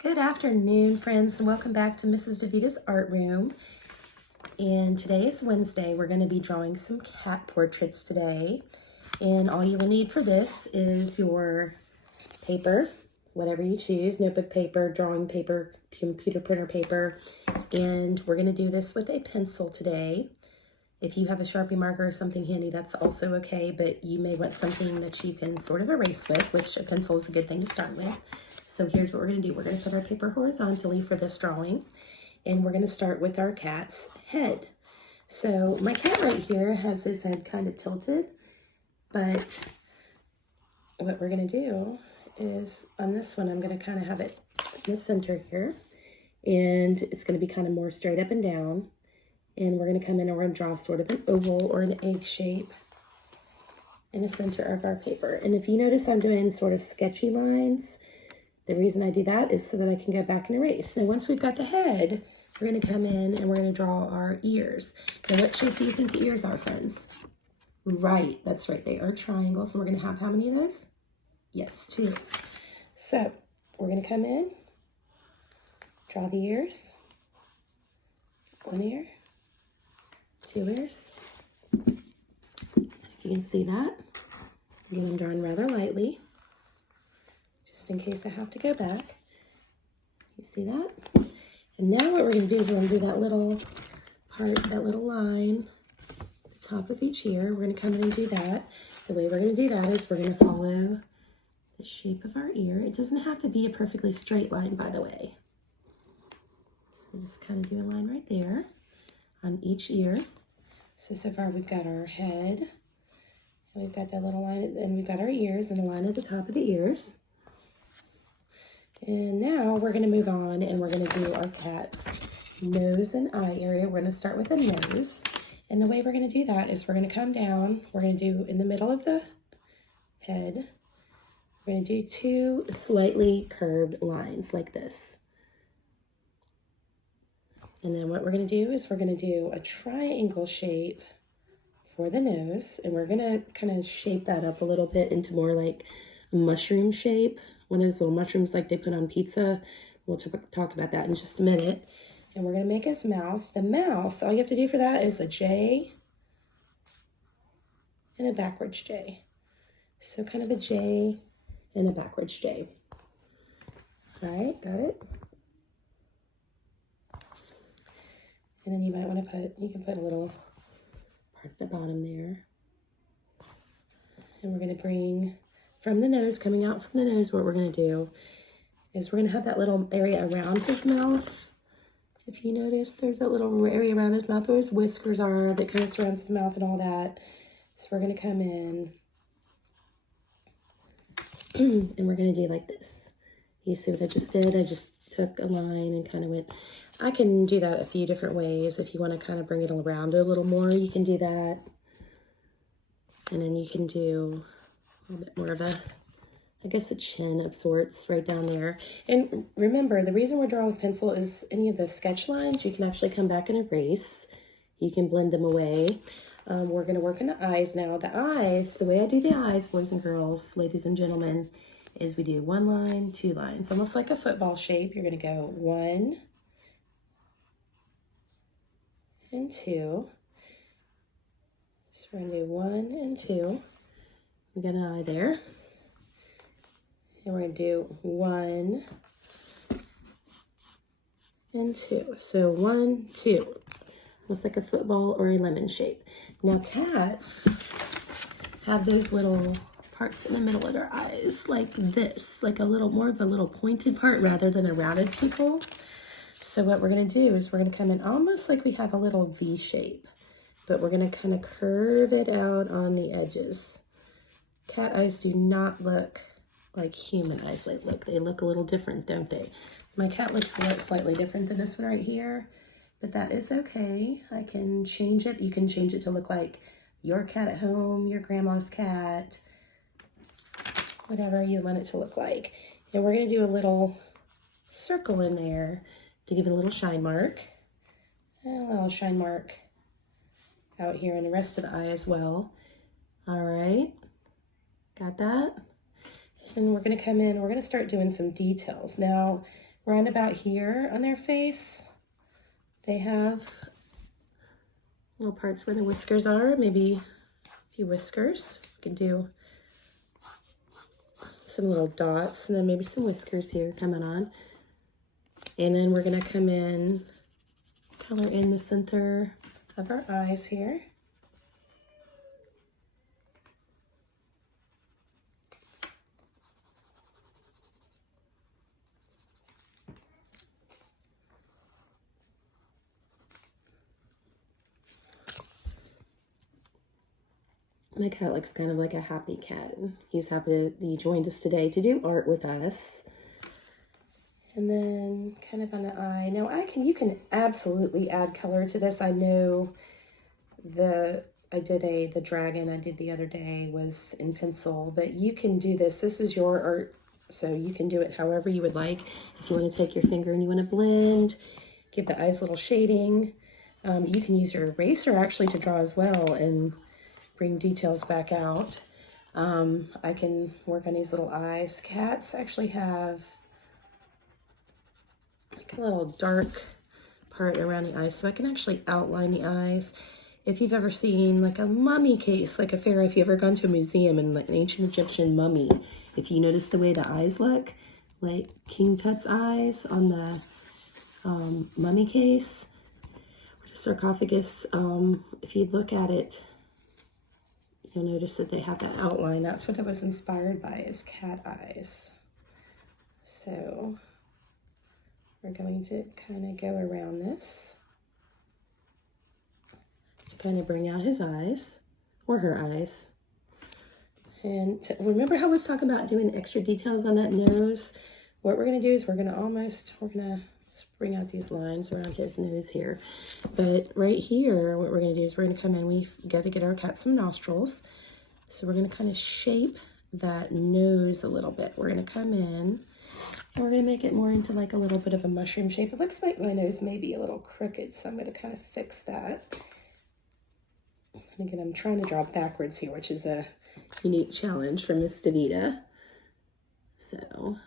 Good afternoon, friends, and welcome back to Mrs. DeVita's Art Room. And today is Wednesday. We're going to be drawing some cat portraits today. And all you will need for this is your paper, whatever you choose, notebook paper, drawing paper, computer printer paper. And we're going to do this with a pencil today. If you have a Sharpie marker or something handy, that's also okay, but you may want something that you can sort of erase with, which a pencil is a good thing to start with. So here's what we're going to do. We're going to put our paper horizontally for this drawing, and we're going to start with our cat's head. So my cat right here has his head kind of tilted, but what we're going to do is on this one, I'm going to kind of have it in the center here, and it's going to be kind of more straight up and down. And we're going to come in and we're going to draw sort of an oval or an egg shape in the center of our paper. And if you notice I'm doing sort of sketchy lines, the reason I do that is so that I can go back and erase. Now, once we've got the head, we're going to come in and we're going to draw our ears. Now, what shape do you think the ears are, friends? Right, that's right. They are triangles. And we're going to have how many of those? Yes, 2. So we're going to come in, draw the ears. 1 ear, 2 ears. You can see that. Again, I'm drawing rather lightly, just in case I have to go back. You see that? And now what we're going to do is we're going to do that little part, that little line, at the top of each ear. We're going to come in and do that. The way we're going to do that is we're going to follow the shape of our ear. It doesn't have to be a perfectly straight line, by the way. So just kind of do a line right there on each ear. So far we've got our head, and we've got that little line, and we've got our ears and a line at the top of the ears. And now we're going to move on and we're going to do our cat's nose and eye area. We're going to start with the nose. And the way we're going to do that is we're going to come down. We're going to do in the middle of the head, we're going to do 2 slightly curved lines like this. And then what we're going to do is we're going to do a triangle shape for the nose. And we're going to kind of shape that up a little bit into more like a mushroom shape. One of those little mushrooms like they put on pizza. We'll talk about that in just a minute. And we're going to make his mouth. The mouth, all you have to do for that is a J and a backwards J. So kind of a J and a backwards J. All right, got it? And then you might want to you can put a little part at the bottom there. And we're going to bring from the nose, coming out from the nose, what we're going to do is we're going to have that little area around his mouth. If you notice, there's that little area around his mouth where his whiskers are that kind of surrounds his mouth and all that. So we're going to come in and we're going to do like this. You see what I just did? I just took a line and kind of went. I can do that a few different ways. If you want to kind of bring it around a little more, you can do that. And then you can do a little bit more of a, I guess, a chin of sorts right down there. And remember, the reason we're drawing with pencil is any of the sketch lines, you can actually come back and erase. You can blend them away. We're going to work on the eyes now. The eyes, the way I do the eyes, boys and girls, ladies and gentlemen, is we do 1 line, 2 lines. Almost like a football shape. You're going to go 1 and 2. So we're going to do 1 and 2. We got an eye there. And we're going to do 1 and 2. So 1, 2. Almost like a football or a lemon shape. Now cats have those little parts in the middle of their eyes like this, like a little more of a little pointed part rather than a rounded pupil. So what we're going to do is we're going to come in almost like we have a little V shape, but we're going to kind of curve it out on the edges. Cat eyes do not look like human eyes. They look a little different, don't they? My cat looks slightly different than this one right here, but that is okay. I can change it. You can change it to look like your cat at home, your grandma's cat, whatever you want it to look like. And we're going to do a little circle in there to give it a little shine mark. And a little shine mark out here in the rest of the eye as well. All right, got that? And we're going to come in, we're going to start doing some details. Now, Around about here on their face, they have little parts where the whiskers are, maybe a few whiskers. You can do some little dots and then maybe some whiskers here coming on. And then we're gonna come in, color in the center of our eyes here. My cat looks kind of like a happy cat. He's happy that he joined us today to do art with us. And then kind of on the eye. Now you can absolutely add color to this. I know the dragon I did the other day was in pencil, but you can do this. This is your art, so you can do it however you would like. If you want to take your finger and you want to blend, give the eyes a little shading. You can use your eraser actually to draw as well and bring details back out. I can work on these little eyes. Cats actually have like a little dark part around the eyes, so I can actually outline the eyes. If you've ever seen like a mummy case, like a pharaoh, if you've ever gone to a museum and like an ancient Egyptian mummy, if you notice the way the eyes look, like King Tut's eyes on the mummy case, or the sarcophagus, if you look at it, you'll notice that they have that outline. That's what it was inspired by, is cat eyes. So we're going to kind of go around this to kind of bring out his eyes, or her eyes. And remember how I was talking about doing extra details on that nose? What we're going to do is we're going to let's bring out these lines around his nose here. But right here, what we're going to do is we're going to come in, we've got to get our cat some nostrils. So we're going to kind of shape that nose a little bit. We're going to come in and we're going to make it more into like a little bit of a mushroom shape. It looks like my nose may be a little crooked, so I'm going to kind of fix that. And again, I'm trying to draw backwards here, which is a unique challenge for Miss Davida. So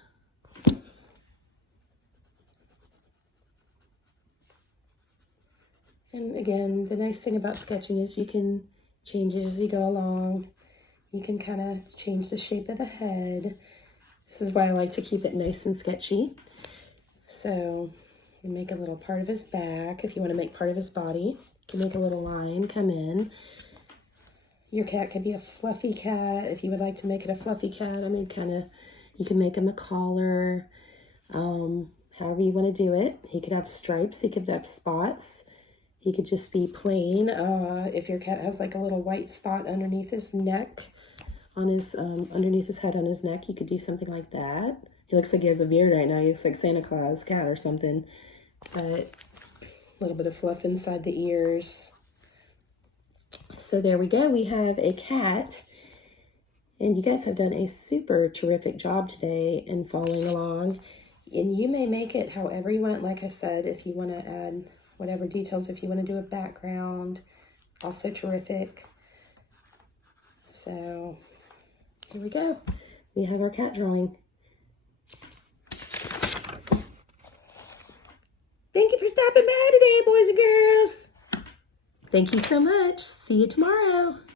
and again, the nice thing about sketching is you can change it as you go along. You can kind of change the shape of the head. This is why I like to keep it nice and sketchy. So you make a little part of his back. If you want to make part of his body, you can make a little line come in. Your cat could be a fluffy cat. If you would like to make it a fluffy cat, I mean, you can make him a collar. However you want to do it. He could have stripes. He could have spots. He could just be plain. If your cat has like a little white spot underneath his neck, on his underneath his head on his neck, you could do something like that. He looks like he has a beard right now. He looks like Santa Claus cat or something. But a little bit of fluff inside the ears. So there we go. We have a cat. And you guys have done a super terrific job today in following along. And you may make it however you want. Like I said, if you want to add whatever details, if you want to do a background, also terrific. So here we go. We have our cat drawing. Thank you for stopping by today, boys and girls. Thank you so much. See you tomorrow.